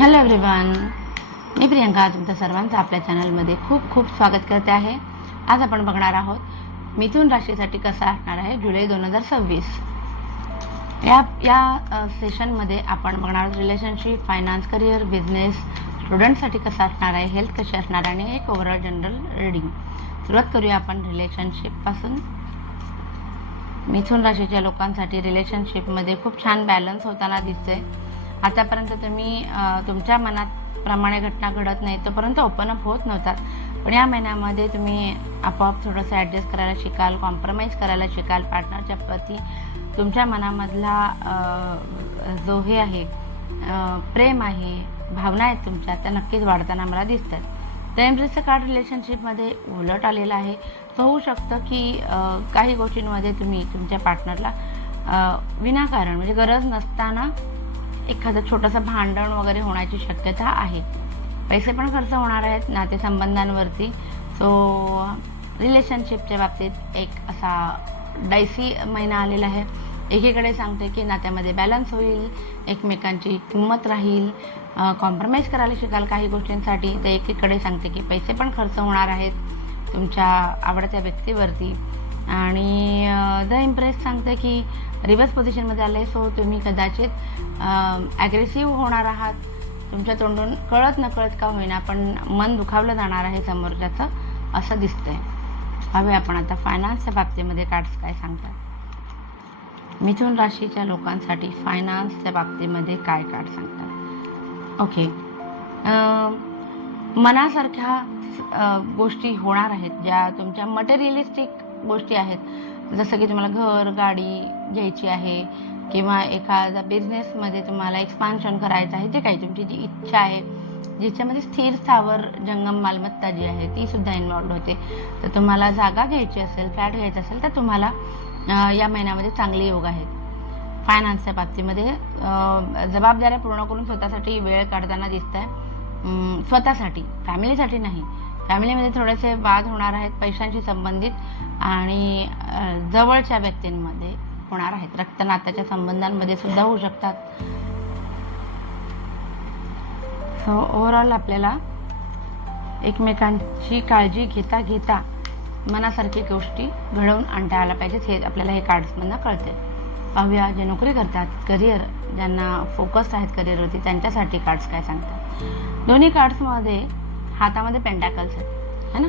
Hello everyone, मी प्रियंका तुमच्या सर्वांचं आपल्या चॅनलमध्ये खूप खूप स्वागत करते आहे. आज आपण बघणार आहोत मिथुन राशीसाठी कसा असणार आहे जुलै 2026. या सेशनमध्ये आपण बघणार आहोत रिलेशनशिप, फायनान्स, करिअर, बिझनेस, स्टुडंटसाठी कसा असणार आहे, हेल्थ कशी असणार आहे आणि एक ओव्हरऑल जनरल रीडिंग. सुरुवात करूया आपण रिलेशनशिपपासून. मिथुन राशीच्या लोकांसाठी रिलेशनशिपमध्ये खूप छान बॅलन्स होताना दिसते. आतापर्यंत तुम्ही तुमच्या मनाप्रमाणे घटना घडत नाही तोपर्यंत ओपन अप होत नव्हतात, पण या महिन्यामध्ये तुम्ही आपोआप थोडंसं ॲडजस्ट करायला शिकाल, कॉम्प्रोमाइज करायला शिकाल. पार्टनरच्या प्रती तुमच्या मनामधला जो हे आहे प्रेम आहे, भावना आहेत तुमच्या, त्या नक्कीच वाढताना मला दिसत आहेत. तर एम्प्रेसचं कार्ड रिलेशनशिपमध्ये उलट आलेलं आहे. तर होऊ शकतं की काही गोष्टींमध्ये तुम्ही तुमच्या पार्टनरला विनाकारण म्हणजे गरज नसताना एखादं छोटंसं भांडण वगैरे होण्याची शक्यता आहे. पैसे पण खर्च होणार आहेत नातेसंबंधांवरती. सो रिलेशनशिपच्या बाबतीत एक असा डायसी महिना आलेला आहे. एकीकडे सांगते की नात्यामध्ये बॅलन्स होईल, एकमेकांची किंमत राहील, कॉम्प्रोमाइज करायला शिकाल काही गोष्टींसाठी. तर एकीकडे सांगते की पैसे पण खर्च होणार आहेत तुमच्या आवडत्या व्यक्तीवरती. आणि द इम्प्रेस सांगते की रिव्हर्स पोझिशनमध्ये आलं आहे. सो तुम्ही कदाचित ॲग्रेसिव्ह होणार आहात. तुमच्या तोंडून कळत नकळत का होईना पण मन दुखावलं जाणार आहे समोरच्याचं, असं दिसतंय. पाहूया आपण आता फायनान्सच्या बाबतीमध्ये कार्ड्स काय सांगतात. मिथुन राशीच्या लोकांसाठी फायनान्सच्या बाबतीमध्ये काय कार्ड सांगतात. ओके, मनासारख्या गोष्टी होणार आहेत ज्या तुमच्या मटेरियलिस्टिक गोष्टी आहेत. जसं की तुम्हाला घर, गाडी घ्यायची आहे किंवा एखाद्या बिझनेसमध्ये तुम्हाला एक्सपान्शन करायचं आहे. जे काही तुमची जी इच्छा आहे, ज्याच्यामध्ये स्थिर स्थावर जंगम मालमत्ता जी आहे ती सुद्धा इन्व्हॉल्व होते. तर तुम्हाला जागा घ्यायची असेल, फ्लॅट घ्यायचा असेल तर तुम्हाला या महिन्यामध्ये चांगले योग आहेत. फायनान्सच्या बाबतीमध्ये जबाबदाऱ्या पूर्ण करून स्वतःसाठी वेळ काढताना दिसत आहे. स्वतःसाठी, फॅमिलीसाठी नाही. फॅमिलीमध्ये थोडेसे वाद होणार आहेत पैशांशी संबंधित आणि जवळच्या व्यक्तींमध्ये होणार आहेत. रक्तनात्याच्या संबंधांमध्ये सुद्धा होऊ शकतात. सो ओव्हरऑल आपल्याला एकमेकांची काळजी घेता घेता मनासारखी गोष्टी घडवून आणता आल्या पाहिजेत, हे आपल्याला हे कार्ड्समधनं कळते. पाहूया जे नोकरी करतात, करिअर, ज्यांना फोकस्ड आहेत करिअरवरती, त्यांच्यासाठी कार्ड्स काय सांगतात. दोन्ही कार्ड्समध्ये हातामध्ये पेंटॅकल्स आहेत, है ना.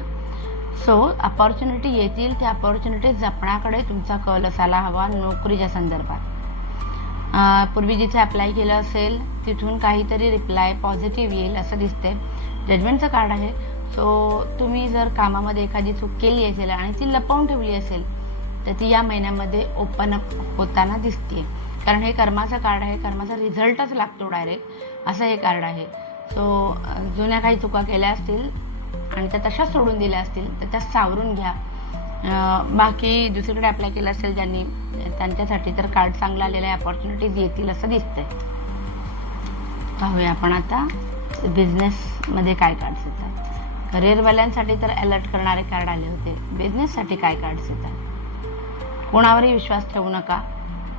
सो अपॉर्च्युनिटी येतील, त्या अपॉर्च्युनिटी जपण्याकडे तुमचा कल असायला हवा. नोकरीच्या संदर्भात पूर्वी जिथे अप्लाय केलं असेल तिथून काहीतरी रिप्लाय पॉझिटिव्ह येईल असं दिसते. जजमेंटचं कार्ड आहे. सो तुम्ही जर कामामध्ये एखादी चूक केली असेल आणि ती लपवून ठेवली असेल तर ती या महिन्यामध्ये ओपन अप होताना दिसते. कारण हे कर्माचं कार्ड आहे, कर्माचा रिझल्टच लागतो डायरेक्ट, असं हे कार्ड आहे. सो जुन्या काही चुका केल्या असतील आणि त्या तशाच सोडून दिल्या असतील तर त्या सावरून घ्या. बाकी दुसरीकडे अप्लाय केलं असेल ज्यांनी, त्यांच्यासाठी तर कार्ड चांगला आलेला आहे, अपॉर्च्युनिटीज येतील असं दिसतंय. पाहूया आपण आता बिझनेसमध्ये काय कार्ड्स येतात. करिअरवाल्यांसाठी तर अलर्ट करणारे कार्ड आले होते. बिझनेससाठी काय कार्ड्स येतात. कोणावरही विश्वास ठेवू नका.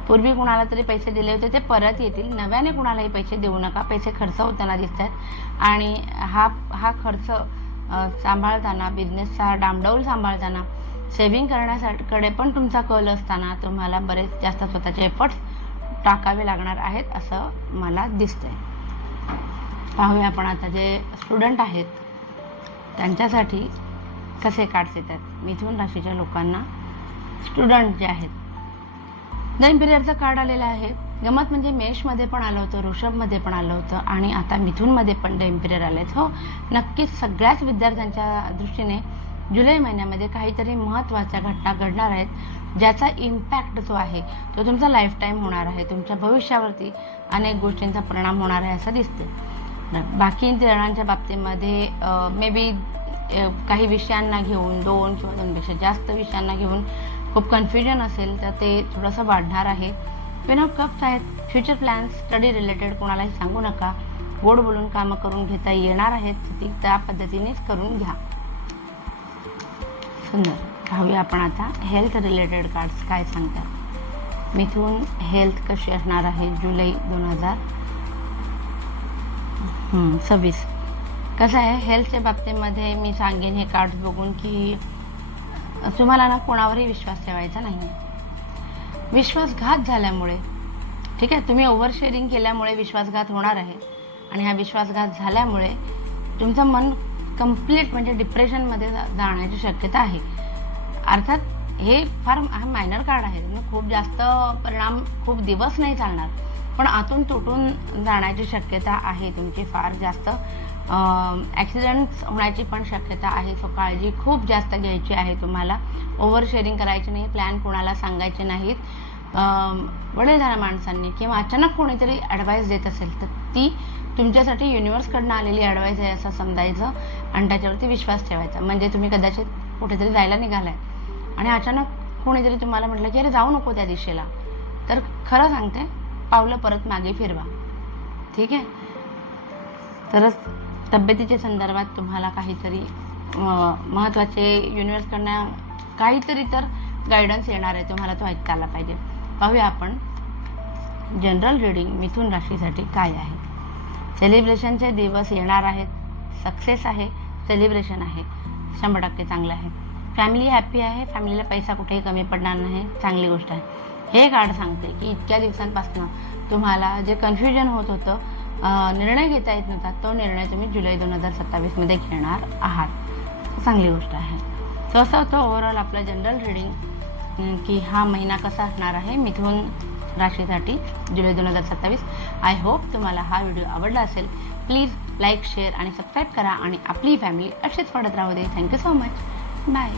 पूर्वी कुणाला तरी पैसे दिले होते ते परत येतील. नव्याने कुणालाही पैसे देऊ नका. पैसे खर्च होताना दिसत आहेत आणि हा खर्च सांभाळताना, बिझनेसचा डामडौल सांभाळताना, सेव्हिंग करण्याकडे पण तुमचा कल असताना तुम्हाला बरेच जास्त स्वतःचे एफर्ट्स टाकावे लागणार आहेत असं मला दिसतंय. पाहूया आपण आता जे स्टुडंट आहेत त्यांच्यासाठी कसे कार्ड्स येतात. मिथुन राशीच्या लोकांना स्टुडंट जे आहेत, द इम्पिरियरचं कार्ड आलेलं आहे. गमत म्हणजे मेषमध्ये पण आलं होतं, वृषभमध्ये पण आलं होतं आणि आता मिथुनमध्ये पण द इम्पिरियर आले. हो, नक्कीच सगळ्याच विद्यार्थ्यांच्या दृष्टीने जुलै महिन्यामध्ये काहीतरी महत्त्वाच्या घटना घडणार आहेत ज्याचा इम्पॅक्ट जो आहे तो तुमचा लाईफ टाईम होणार आहे. तुमच्या भविष्यावरती अनेक गोष्टींचा परिणाम होणार आहे असं दिसते. बाकी जणांच्या बाबतीमध्ये मे बी काही विषयांना घेऊन, 2 किंवा 2पेक्षा जास्त विषयांना घेऊन खूप कन्फ्युजन असेल तर ते थोडंसं वाढणार आहे. क्वीन ऑफ कप्स आहेत. फ्युचर प्लॅन्स, स्टडी रिलेटेड कोणालाही सांगू नका. गोड बोलून कामं करून घेता येणार आहेत, ती त्या पद्धतीनेच करून घ्या. सुंदर. पाहूया आपण आता हेल्थ रिलेटेड कार्ड्स काय सांगतात. मिथुन हेल्थ कशी असणार आहे जुलै 2000 26. कसं आहे, हेल्थच्या बाबतीमध्ये मी सांगेन हे कार्ड्स बघून की तुम्हाला ना कोणावरही विश्वास ठेवायचा नाही. विश्वासघात झाल्यामुळे, ठीक आहे, तुम्ही ओव्हर शेअरिंग केल्यामुळे विश्वासघात होणार आहे आणि हा विश्वासघात झाल्यामुळे तुमचं मन कंप्लीट म्हणजे डिप्रेशनमध्ये जाण्याची शक्यता आहे. अर्थात हे फार मायनर कार्ड आहे, खूप जास्त परिणाम खूप दिवस नाही चालणार, पण आतून तुटून जाण्याची शक्यता आहे तुमची फार जास्त. ॲक्सिडेंट्स होण्याची पण शक्यता आहे. सो काळजी खूप जास्त घ्यायची आहे तुम्हाला. ओव्हर शेअरिंग करायची नाही, प्लॅन कोणाला सांगायचे नाहीत. वडीलधाऱ्या माणसांनी किंवा अचानक कोणीतरी ॲडवाईस देत असेल तर ती तुमच्यासाठी युनिवर्सकडनं आलेली ॲडवाईस आहे असं समजायचं आणि त्याच्यावरती विश्वास ठेवायचा. म्हणजे तुम्ही कदाचित कुठेतरी जायला निघालाय आणि अचानक कोणीतरी तुम्हाला म्हटलं की अरे जाऊ नको त्या दिशेला, तर खरं सांगते, पावलं परत मागे फिरवा, ठीक आहे. तरच तब्येतीच्या संदर्भात तुम्हाला काहीतरी महत्त्वाचे युनिवर्सकडनं काहीतरी तर गायडन्स येणार आहे, तुम्हाला तो ऐकता आला पाहिजे. पाहूया आपण जनरल रीडिंग मिथुन राशीसाठी काय आहे. सेलिब्रेशनचे दिवस येणार आहेत. सक्सेस आहे, सेलिब्रेशन आहे, 100% चांगलं आहे. फॅमिली हॅप्पी आहे, फॅमिलीला पैसा कुठेही कमी पडणार नाही, चांगली गोष्ट आहे. हे कार्ड सांगते की इतक्या दिवसांपासून तुम्हाला जे कन्फ्युजन होत होतं, निर्णय घेता येत नव्हता, तो निर्णय तुम्ही जुलै 2027 घेणार आहात, चांगली गोष्ट आहे. सो असं होतं ओव्हरऑल आपलं जनरल रीडिंग की हा महिना कसा असणार आहे मिथुन राशीसाठी जुलै 2027. आय होप तुम्हाला हा व्हिडिओ आवडला असेल. प्लीज लाईक, शेअर आणि सबस्क्राईब करा आणि आपली फॅमिली अशीच वाढत राहू दे. Thank you so much. बाय.